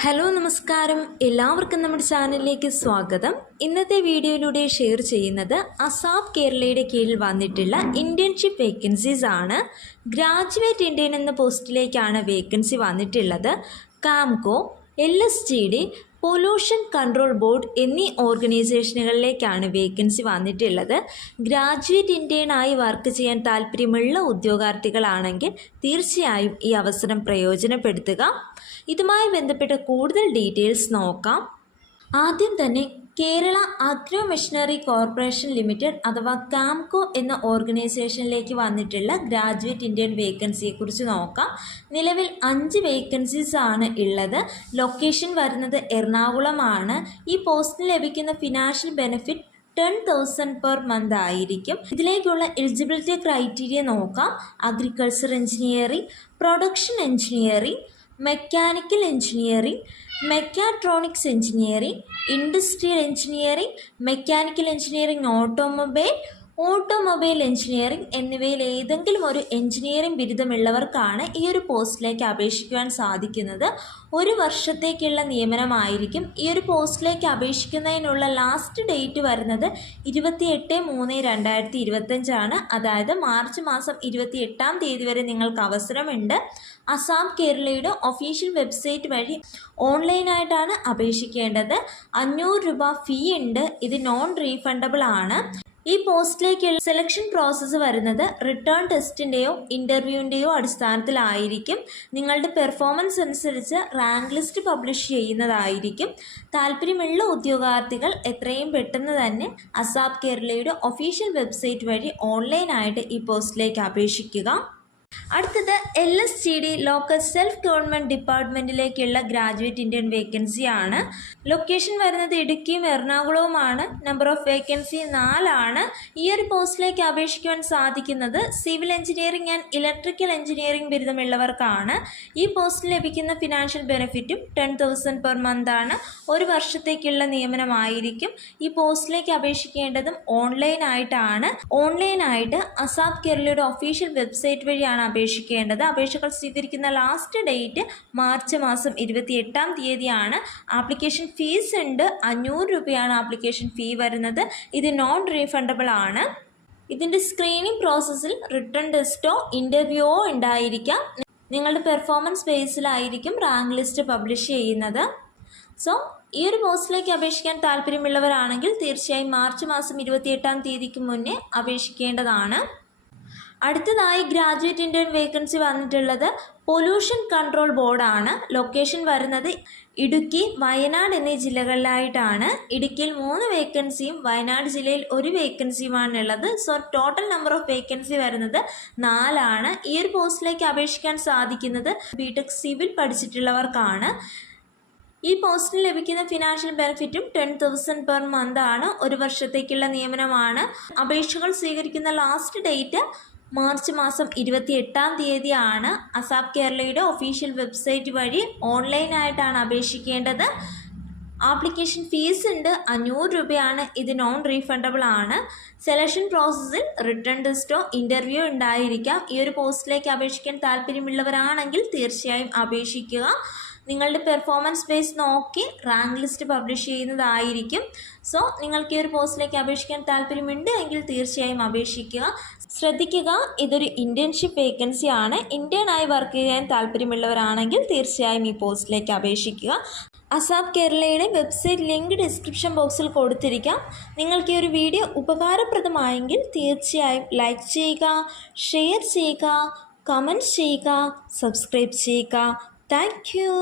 Hello നമസ്കാരം, എല്ലാവർക്കും നമ്മുടെ ചാനലിലേക്ക് സ്വാഗതം. ഇന്നത്തെ വീഡിയോയിലൂടെ ഷെയർ ചെയ്യുന്നത് അസാപ് കേരളയുടെ കീഴിൽ വന്നിട്ടുള്ള ഇന്റേൺഷിപ്പ് വേക്കൻസീസ് ആണ്. ഗ്രാജുവേറ്റ് ഇന്ത്യൻ എന്ന പോസ്റ്റിലേക്കാണ് വേക്കൻസി വന്നിട്ടുള്ളത്. Kamco, LSGD, pollution control board എന്നീ ഓർഗനൈസേഷനുകളിലേക്കാണ് വേക്കൻസി വന്നിട്ടുള്ളത്. ഗ്രാജുവേറ്റ് ഇന്റേണായി വർക്ക് ചെയ്യാൻ താല്പര്യമുള്ള ഉദ്യോഗാർത്ഥികളാണെങ്കിൽ തീർച്ചയായും ഈ അവസരം പ്രയോജനപ്പെടുത്തുക. ഇതുമായി ബന്ധപ്പെട്ട കൂടുതൽ ഡീറ്റെയിൽസ് നോക്കാം. ആദ്യം തന്നെ Kerala agro machinery corporation limited അഥവാ കാംകോ എന്ന ഓർഗനൈസേഷനിലേക്ക് വന്നിട്ടുള്ള ഗ്രാജുവേറ്റ് ഇന്ത്യൻ വേക്കൻസിയെക്കുറിച്ച് നോക്കാം. നിലവിൽ 5 വേക്കൻസീസ് ആണ് ഉള്ളത്. ലൊക്കേഷൻ വരുന്നത് എറണാകുളമാണ്. ഈ പോസ്റ്റിന് ലഭിക്കുന്ന ഫിനാൻഷ്യൽ ബെനിഫിറ്റ് 10,000 പെർ മന്ത് ആയിരിക്കും. ഇതിലേക്കുള്ള എലിജിബിലിറ്റി ക്രൈറ്റീരിയ നോക്കാം. Agriculture engineering, production engineering, mechanical engineering, mechatronics engineering, industrial engineering, mechanical engineering automobile engineering എന്നിവയിൽ ഏതെങ്കിലും ഒരു എഞ്ചിനീയറിംഗ് ബിരുദമുള്ളവർക്കാണ് ഈ ഒരു പോസ്റ്റിലേക്ക് അപേക്ഷിക്കുവാൻ സാധിക്കുന്നത്. 1 വർഷത്തേക്കുള്ള നിയമനമായിരിക്കും. ഈ ഒരു പോസ്റ്റിലേക്ക് അപേക്ഷിക്കുന്നതിനുള്ള ലാസ്റ്റ് ഡേറ്റ് വരുന്നത് 28/3/2025 ആണ്. അതായത് മാർച്ച് മാസം 28-ാം തീയതി വരെ നിങ്ങൾക്ക് അവസരമുണ്ട്. അസാപ് കേരളയുടെ ഒഫീഷ്യൽ വെബ്സൈറ്റ് വഴി ഓൺലൈനായിട്ടാണ് അപേക്ഷിക്കേണ്ടത്. 500 രൂപ ഫീ ഉണ്ട്. ഇത് നോൺ റീഫണ്ടബിൾ ആണ്. ഈ പോസ്റ്റിലേക്കുള്ള സെലക്ഷൻ പ്രോസസ്സ് വരുന്നത് റിട്ടേൺ ടെസ്റ്റിൻ്റെയോ ഇൻ്റർവ്യൂവിൻ്റെയോ അടിസ്ഥാനത്തിലായിരിക്കും. നിങ്ങളുടെ പെർഫോമൻസ് അനുസരിച്ച് റാങ്ക് ലിസ്റ്റ് പബ്ലിഷ് ചെയ്യുന്നതായിരിക്കും. താല്പര്യമുള്ള ഉദ്യോഗാർത്ഥികൾ എത്രയും പെട്ടെന്ന് തന്നെ അസാപ് കേരളയുടെ ഒഫീഷ്യൽ വെബ്സൈറ്റ് വഴി ഓൺലൈനായിട്ട് ഈ പോസ്റ്റിലേക്ക് അപേക്ഷിക്കുക. അടുത്തത് LSGD ലോക്കൽ സെൽഫ് ഗവൺമെൻറ് ഡിപ്പാർട്ട്മെൻറ്റിലേക്കുള്ള ഗ്രാജുവേറ്റ് ഇന്ത്യൻ വേക്കൻസി ആണ്. ലൊക്കേഷൻ വരുന്നത് ഇടുക്കിയും എറണാകുളവുമാണ്. നമ്പർ ഓഫ് വേക്കൻസി 4 ആണ്. ഈ ഒരു പോസ്റ്റിലേക്ക് അപേക്ഷിക്കുവാൻ സാധിക്കുന്നത് civil engineering and electrical engineering ബിരുദമുള്ളവർക്കാണ്. ഈ പോസ്റ്റിൽ ലഭിക്കുന്ന ഫിനാൻഷ്യൽ ബെനിഫിറ്റും 10,000 പെർ മന്ത് ആണ്. 1 വർഷത്തേക്കുള്ള നിയമനമായിരിക്കും. ഈ പോസ്റ്റിലേക്ക് അപേക്ഷിക്കേണ്ടതും ഓൺലൈനായിട്ടാണ്. ഓൺലൈനായിട്ട് അസാപ് കേരളയുടെ ഒഫീഷ്യൽ വെബ്സൈറ്റ് വഴിയാണ് അപേക്ഷിക്കേണ്ടത്. അപേക്ഷകൾ സ്വീകരിക്കുന്ന ലാസ്റ്റ് ഡേറ്റ് മാർച്ച് മാസം 28-ാം തീയതിയാണ്. ആപ്ലിക്കേഷൻ ഫീസ് ഉണ്ട്. 500 രൂപയാണ് ആപ്ലിക്കേഷൻ ഫീ വരുന്നത്. ഇത് നോൺ റീഫണ്ടബിൾ ആണ്. ഇതിൻ്റെ സ്ക്രീനിങ് പ്രോസസ്സിൽ റിട്ടേൺ ടെസ്റ്റോ ഇൻ്റർവ്യൂവോ ഉണ്ടായിരിക്കാം. നിങ്ങളുടെ പെർഫോമൻസ് ബേസിലായിരിക്കും റാങ്ക് ലിസ്റ്റ് പബ്ലിഷ് ചെയ്യുന്നത്. സോ ഈ ഒരു പോസ്റ്റിലേക്ക് അപേക്ഷിക്കാൻ താല്പര്യമുള്ളവരാണെങ്കിൽ തീർച്ചയായും മാർച്ച് മാസം 28-ാം തീയതിക്ക് മുന്നേ അപേക്ഷിക്കേണ്ടതാണ്. അടുത്തതായി ഗ്രാജുവേറ്റ് ഇന്ത്യൻ വേക്കൻസി വന്നിട്ടുള്ളത് പൊല്യൂഷൻ കൺട്രോൾ ബോർഡാണ്. ലൊക്കേഷൻ വരുന്നത് ഇടുക്കി, വയനാട് എന്നീ ജില്ലകളിലായിട്ടാണ്. ഇടുക്കിയിൽ 3 വേക്കൻസിയും വയനാട് ജില്ലയിൽ 1 വേക്കൻസിയുമാണുള്ളത്. So total number of vacancy വരുന്നത് 4 ആണ്. ഈ ഒരു പോസ്റ്റിലേക്ക് അപേക്ഷിക്കാൻ സാധിക്കുന്നത് ബിടെക് സിവിൽ പഠിച്ചിട്ടുള്ളവർക്കാണ്. ഈ പോസ്റ്റിന് ലഭിക്കുന്ന ഫിനാൻഷ്യൽ ബെനിഫിറ്റും 10,000 പെർ മന്ത് ആണ്. 1 വർഷത്തേക്കുള്ള നിയമനമാണ്. അപേക്ഷകൾ സ്വീകരിക്കുന്ന ലാസ്റ്റ് ഡേറ്റ് മാർച്ച് മാസം 28-ാം തീയതിയാണ്. അസാപ് കേരളയുടെ ഒഫീഷ്യൽ വെബ്സൈറ്റ് വഴി ഓൺലൈനായിട്ടാണ് അപേക്ഷിക്കേണ്ടത്. ആപ്ലിക്കേഷൻ ഫീസ് ഉണ്ട്. 500 രൂപയാണ്. ഇത് നോൺ റീഫണ്ടബിൾ ആണ്. സെലക്ഷൻ പ്രോസസ്സിൽ റിട്ടേൺ ടെസ്റ്റോ ഇൻ്റർവ്യൂ ഉണ്ടായിരിക്കാം. ഈ ഒരു പോസ്റ്റിലേക്ക് അപേക്ഷിക്കാൻ താല്പര്യമുള്ളവരാണെങ്കിൽ തീർച്ചയായും അപേക്ഷിക്കുക. നിങ്ങളുടെ പെർഫോമൻസ് ബേസ് നോക്കി റാങ്ക് ലിസ്റ്റ് പബ്ലിഷ് ചെയ്യുന്നതായിരിക്കും. സോ നിങ്ങൾക്ക് ഈ ഒരു പോസ്റ്റിലേക്ക് അപേക്ഷിക്കാൻ താല്പര്യമുണ്ട് എങ്കിൽ തീർച്ചയായും അപേക്ഷിക്കുക. ശ്രദ്ധിക്കുക, ഇതൊരു ഇൻറ്റേൺഷിപ്പ് വേക്കൻസി ആണ്. ഇൻറ്റേണായി വർക്ക് ചെയ്യാൻ താല്പര്യമുള്ളവരാണെങ്കിൽ തീർച്ചയായും ഈ പോസ്റ്റിലേക്ക് അപേക്ഷിക്കുക. അസാപ് കേരളയുടെ വെബ്സൈറ്റ് ലിങ്ക് ഡിസ്ക്രിപ്ഷൻ ബോക്സിൽ കൊടുത്തിരിക്കാം. നിങ്ങൾക്ക് ഈ ഒരു വീഡിയോ ഉപകാരപ്രദമായെങ്കിൽ തീർച്ചയായും ലൈക്ക് ചെയ്യുക, ഷെയർ ചെയ്യുക, കമൻറ്റ് ചെയ്യുക, സബ്സ്ക്രൈബ് ചെയ്യുക. Thank you.